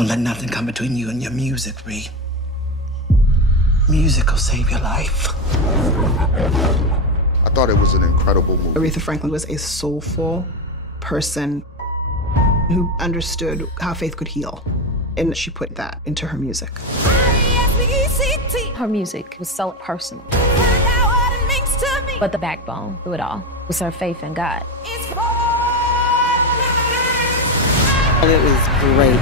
Don't let nothing come between you and your music, Ree. Music will save your life. I thought it was an incredible movie. Aretha Franklin was a soulful person who understood how faith could heal. And she put that into her music. Her music was so personal. But the backbone through it all was her faith in God. It was great.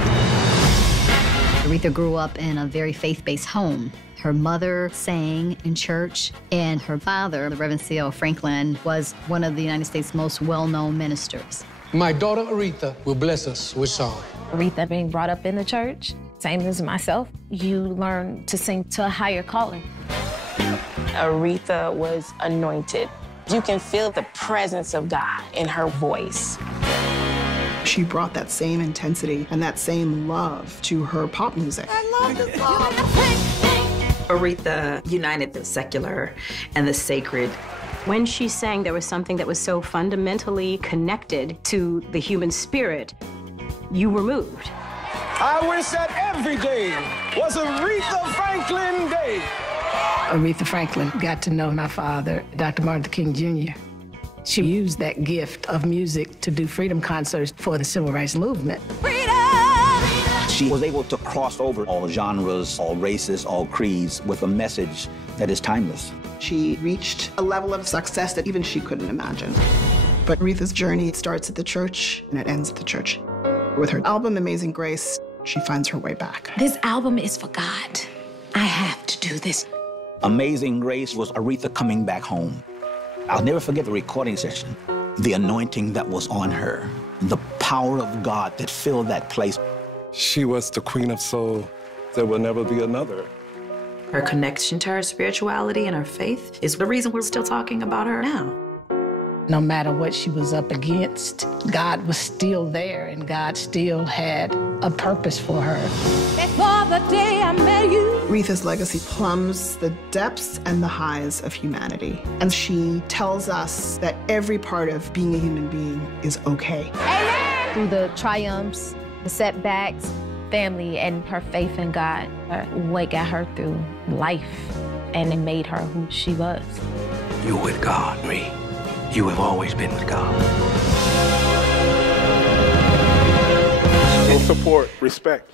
Aretha grew up in a very faith-based home. Her mother sang in church, and her father, the Reverend C.L. Franklin, was one of the United States' most well-known ministers. My daughter Aretha will bless us with song. Aretha being brought up in the church, same as myself, you learn to sing to a higher calling. Aretha was anointed. You can feel the presence of God in her voice. She brought that same intensity and that same love to her pop music. I love this song. Aretha united the secular and the sacred. When she sang, there was something that was so fundamentally connected to the human spirit. You were moved. I wish that every day was Aretha Franklin Day. Aretha Franklin got to know my father, Dr. Martin Luther King Jr. She used that gift of music to do freedom concerts for the civil rights movement. She was able to cross over all genres, all races, all creeds with a message that is timeless. She reached a level of success that even she couldn't imagine. But Aretha's journey starts at the church and it ends at the church. With her album, Amazing Grace, she finds her way back. This album is for God. I have to do this. Amazing Grace was Aretha coming back home. I'll never forget the recording session, the anointing that was on her, the power of God that filled that place. She was the queen of soul. There will never be another. Her connection to her spirituality and her faith is the reason we're still talking about her now. No matter what she was up against, God was still there, and God still had a purpose for her. Before the day I met you. Aretha's legacy plumbs the depths and the highs of humanity. And she tells us that every part of being a human being is okay. Amen. Through the triumphs, the setbacks, family, and her faith in God, what got her through life, and it made her who she was. You're with God, Ree. You have always been with God. Full support, respect.